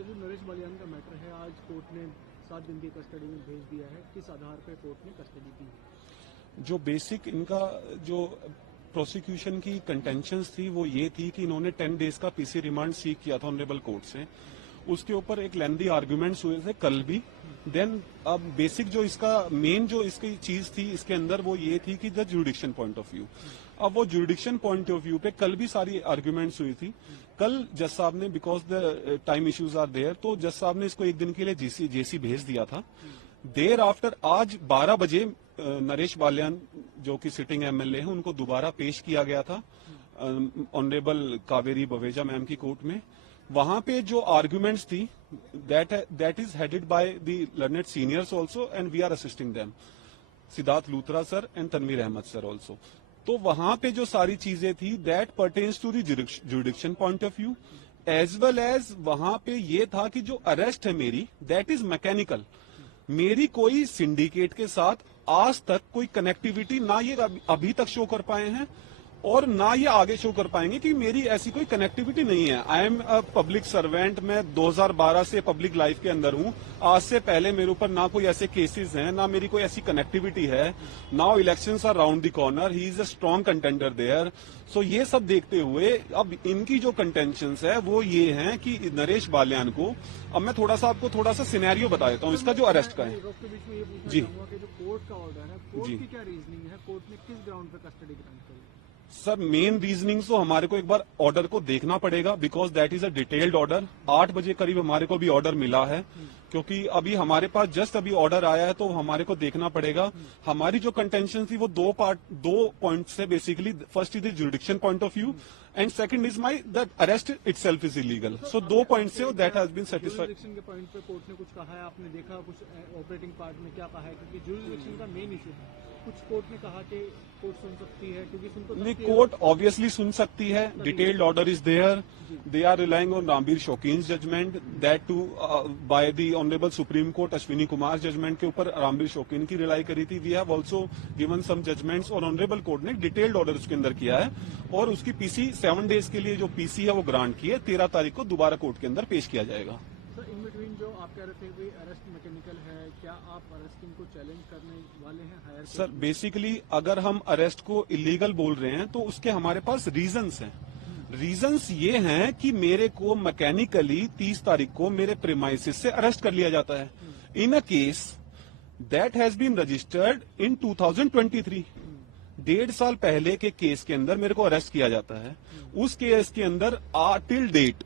Sir जो नरेश बालियान का matter है, आज कोर्ट ने 7 दिन की कस्टडी में भेज दिया है। किस आधार पर कोर्ट ने कस्टडी दी? जो बेसिक इनका जो प्रोसिक्यूशन की कंटेंशंस थी वो ये थी कि इन्होंने 10 डेज का पीसी रिमांड सीक किया था ऑनरेबल कोर्ट से। उसके ऊपर एक लेंदी आर्ग्यूमेंट्स हुए थे कल भी। देन अब बेसिक जो इसका मेन जो इसकी चीज थी इसके अंदर वो ये थी कि the jurisdiction point of view. अब वो जुडिक्शन पॉइंट ऑफ व्यू पे कल भी सारी आर्ग्यूमेंट्स हुई थी। कल जज साहब ने because the time issues are there तो जज साहब ने इसको एक दिन के लिए जेसी भेज दिया था। देर आफ्टर आज 12 बजे नरेश बालियान जो कि सिटिंग एमएलए हैं उनको दोबारा पेश किया गया था ऑनरेबल कावेरी बवेजा मैम की कोर्ट में। वहां पे जो आर्ग्यूमेंट्स थी that is headed by the learned seniors also and we are assisting them, Siddharth Luthra sir and Tanveer Ahmed sir also. तो वहां पे जो सारी चीजें थी that pertains to the jurisdiction point of view as well as वहां पे ये था कि जो अरेस्ट है मेरी दैट इज मैकेनिकल। मेरी कोई सिंडिकेट के साथ आज तक कोई कनेक्टिविटी ना ये अभी तक शो कर पाए हैं और ना ये आगे शो कर पाएंगे कि मेरी ऐसी कोई कनेक्टिविटी नहीं है। आई एम अ पब्लिक सर्वेंट, मैं 2012 से पब्लिक लाइफ के अंदर हूं। आज से पहले मेरे ऊपर ना कोई ऐसे केसेस हैं, ना मेरी कोई ऐसी कनेक्टिविटी है। Now elections are round the corner, he is a strong contender there. So ये सब देखते हुए अब इनकी जो कंटेंशंस है वो ये हैं कि नरेश बालियान को, अब मैं आपको थोड़ा सा सिनेरियो बता देता हूँ इसका जो अरेस्ट का है। जी कोर्ट का ऑर्डर है, कोर्ट की क्या रीजनिंग है, कोर्ट ने किस ग्राउंड पर कस्टडी ग्रांट करी? सर मेन रीजनिंग तो हमारे को एक बार ऑर्डर को देखना पड़ेगा because that is a detailed order. 8 बजे करीब हमारे को भी ऑर्डर मिला है क्योंकि अभी हमारे पास जस्ट अभी ऑर्डर आया है तो हमारे को देखना पड़ेगा। हमारी जो कंटेंशन थी वो दो पॉइंट से basically, first is the jurisdiction point of view and second is my the arrest itself is illegal. So 2 point से that has been satisfied. Jurisdiction के पॉइंट पे कोर्ट ने कुछ कहा है, आपने देखा कुछ ऑपरेटिंग पार्ट में क्या कहा है? क्योंकि जुडिक्शन का मेन इशू है, कुछ कोर्ट ने कहा कि कोर्ट सुन सकती है क्योंकि सुन तो नहीं, कोर्ट ऑब्वियसली सुन सकती है। Detailed order is there, they are relying on Rambir Shokeen judgement that too by the honourable Supreme Court Ashwini Kumar judgement के ऊपर रामबीर शौकीन की रिलाई करी थी। We have also given some judgements और ऑनरेबल कोर्ट ने डिटेल्ड ऑर्डर उसके अंदर किया है और उसकी पीसी 7 डेज के लिए जो पीसी है वो ग्रांट की है। 13 तारीख को दोबारा कोर्ट के अंदर पेश किया जाएगा। सर इन बिटवीन जो आप कह रहे थे कि अरेस्ट मैकेनिकल है, क्या आप अरेस्टिंग को चैलेंज करने वाले हैं हायर? सर बेसिकली अगर हम अरेस्ट को इलीगल बोल रहे हैं तो उसके हमारे पास रीजंस हैं। रीजंस ये हैं कि मेरे को मैकेनिकली 30 तारीख को मेरे प्रीमाइसिस से अरेस्ट कर लिया जाता है in a case that has been registered in 2023। 1.5 साल पहले के केस के अंदर मेरे को अरेस्ट किया जाता है। उस केस के अंदर टिल डेट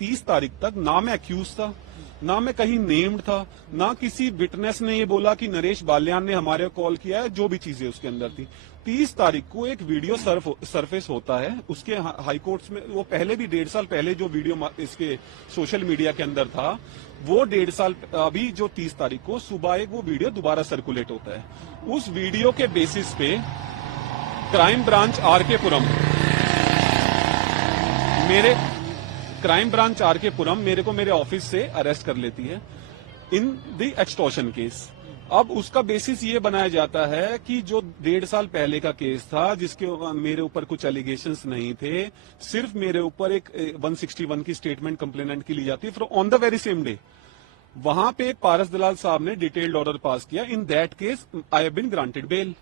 30 तारीख तक ना मैं अक्यूज था, ना मैं कहीं नेम्ड था, ना किसी विटनेस ने ये बोला कि नरेश बालियान ने हमारे कॉल किया है। जो भी चीजें उसके अंदर थी, 30 तारीख को एक वीडियो सरफेस होता है उसके हाई कोर्ट्स में। वो पहले भी 1.5 साल पहले जो वीडियो इसके सोशल मीडिया के अंदर था वो 1.5 साल अभी जो 30 तारीख को सुबह एक वो वीडियो दोबारा सर्कुलेट होता है। उस वीडियो के बेसिस पे क्राइम ब्रांच आरके पुरम मेरे को मेरे ऑफिस से अरेस्ट कर लेती है इन द एक्सटॉर्शन केस। अब उसका बेसिस ये बनाया जाता है कि जो 1.5 साल पहले का केस था जिसके मेरे ऊपर कुछ एलिगेशंस नहीं थे, सिर्फ मेरे ऊपर एक 161 की स्टेटमेंट कंप्लेनेंट की ली जाती है on the very same day. वहां पे एक पारस दलाल साहब ने डिटेल्ड ऑर्डर पास किया। In that case I have been granted bail.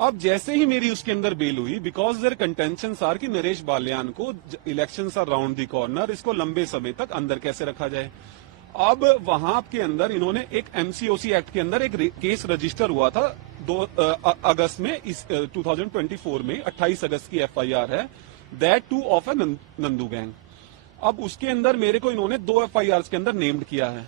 अब जैसे ही मेरी उसके अंदर बेल हुई, बिकॉज देयर कंटेंशंस आर कि नरेश बालियान को elections are round the corner, इसको लंबे समय तक अंदर कैसे रखा जाए। अब वहां के अंदर इन्होंने एक एमसीओसी एक्ट के अंदर एक केस रजिस्टर हुआ था 2 अगस्त में, इस 2024 में 28 अगस्त की एफआईआर है, that two of A Nandu gang. अब उसके अंदर मेरे को इन्होंने 2 एफआईआर के अंदर नेम्ड किया है।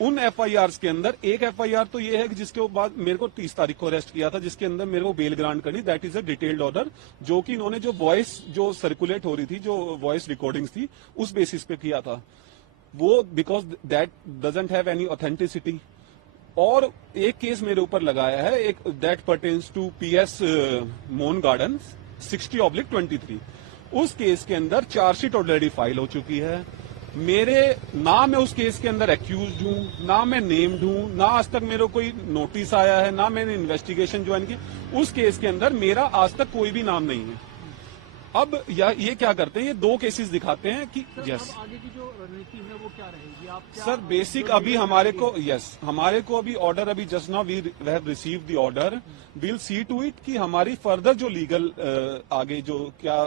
उन एफआईआर के अंदर एक एफआईआर तो ये है कि जिसके बाद मेरे को 30 तारीख को अरेस्ट किया था, जिसके अंदर मेरे को बेल ग्रांट करनी, that is a detailed order, जो कि इन्होंने जो वॉइस जो सर्कुलेट हो रही थी, जो वॉइस रिकॉर्डिंग्स थी, उस बेसिस पे किया था वो, because that doesn't have any authenticity. और एक केस मेरे ऊपर लगाया है, एक दैट पर्टेन्स टू पीएस मोन गार्डन 60/23। उस केस के अंदर चार्जशीट ऑलरेडी फाइल हो चुकी है। मेरे ना मैं उस केस के अंदर एक्यूज हूं, ना मैं नेम्ड हूं, ना आज तक मेरे कोई नोटिस आया है, ना मैंने इन्वेस्टिगेशन ज्वाइन की। उस केस के अंदर मेरा आज तक कोई भी नाम नहीं है। अब ये क्या करते हैं, ये दो केसेस दिखाते हैं कि सर, यस अब आगे की जो रणनीति है वो क्या रहेगी? आप क्या सर बेसिक जो अभी निर्णय हमारे लेंगे? को हमारे को अभी ऑर्डर अभी just now we have receive the order, will see to it कि हमारी फर्दर जो लीगल आगे जो क्या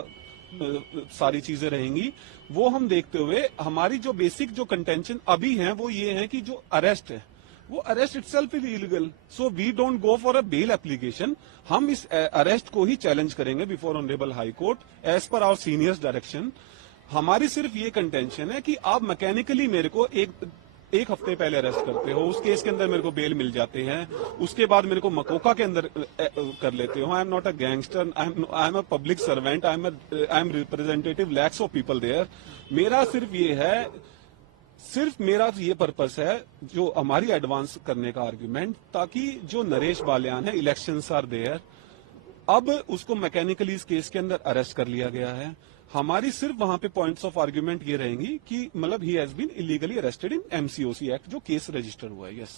सारी चीजें रहेंगी वो हम देखते हुए हमारी जो बेसिक जो कंटेंशन अभी है वो ये है कि जो अरेस्ट है वो arrest itself is illegal, so we don't go for a bail application. हम इस अरेस्ट को ही चैलेंज करेंगे before honourable high court as per our seniors direction. हमारी सिर्फ ये कंटेंशन है कि आप मैकेनिकली मेरे को एक हफ्ते पहले अरेस्ट करते हो, उस केस के अंदर मेरे को बेल मिल जाते हैं, उसके बाद मेरे को मकोका के अंदर कर लेते हो। I am not a gangster, I am a public servant, I am representative lakhs of people there. मेरा सिर्फ ये है, सिर्फ मेरा ये पर्पस है जो हमारी एडवांस करने का आर्ग्यूमेंट, ताकि जो नरेश बालियान है इलेक्शंस आर देयर, अब उसको मैकेनिकली इस केस के अंदर अरेस्ट कर लिया गया है। हमारी सिर्फ वहां पे पॉइंट्स ऑफ आर्ग्यूमेंट ये रहेंगी कि मतलब ही has been illegally arrested in MCOC act जो केस रजिस्टर हुआ है। यस